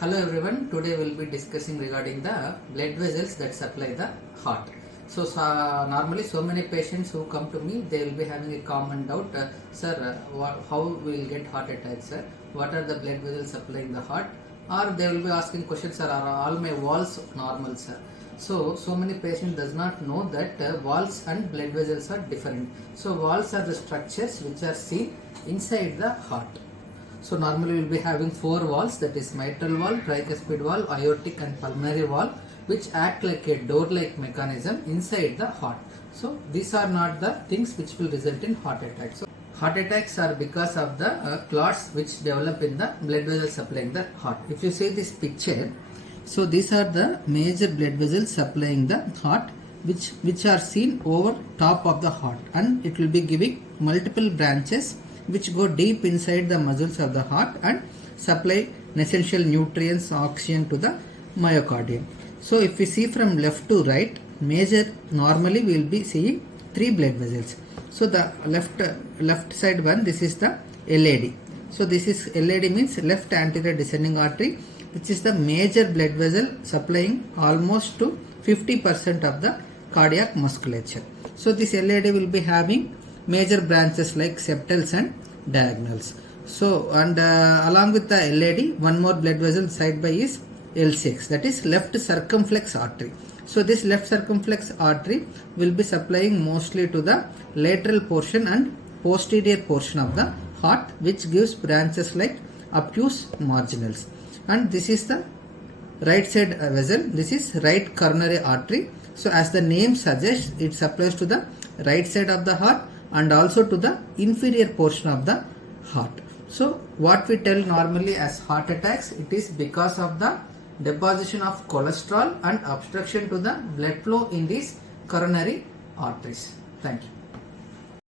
Hello everyone, today we will be discussing regarding the blood vessels that supply the heart. So normally so many patients who come to me, they will be having a common doubt, sir, how we will get heart attack, sir? What are the blood vessels supplying the heart? Or they will be asking questions, sir, are all my walls normal, sir? So many patients does not know that walls and blood vessels are different. So walls are the structures which are seen inside the heart. So normally we will be having four walls, that is mitral wall, tricuspid wall, aortic and pulmonary wall, which act like a door-like mechanism inside the heart. So these are not the things which will result in heart attack. So heart attacks are because of the clots which develop in the blood vessels supplying the heart. If you see this picture, so these are the major blood vessels supplying the heart, which are seen over top of the heart, and it will be giving multiple branches which go deep inside the muscles of the heart and supply essential nutrients, oxygen to the myocardium. So if we see from left to right, normally we will be seeing three blood vessels. So the left side one, this is the LAD. So this is LAD means left anterior descending artery, which is the major blood vessel supplying almost to 50% of the cardiac musculature. So this LAD will be having major branches like septals and diagonals. So and along with the LAD, one more blood vessel side by is L6, that is left circumflex artery. So this left circumflex artery will be supplying mostly to the lateral portion and posterior portion of the heart, which gives branches like obtuse marginals. And this is the right side vessel, this is right coronary artery. So as the name suggests, it supplies to the right side of the heart and also to the inferior portion of the heart. So what we tell normally as heart attacks, it is because of the deposition of cholesterol and obstruction to the blood flow in these coronary arteries. Thank you.